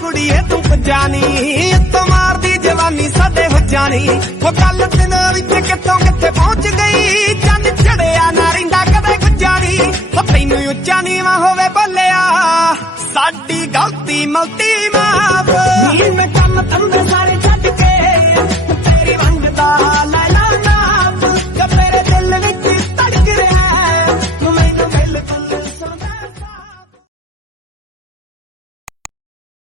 कुड़िए तू जानी तो मार दी जवानी साडे हुजानी वो गल दिनों विच कितों किथे पहुंच गई चंद चढ़िया ना रिंदा कदे गुजानी तैनू उच्चा नीवा होवे बोलिया साडी गलती मलती माफ मैं कम धंधे सारे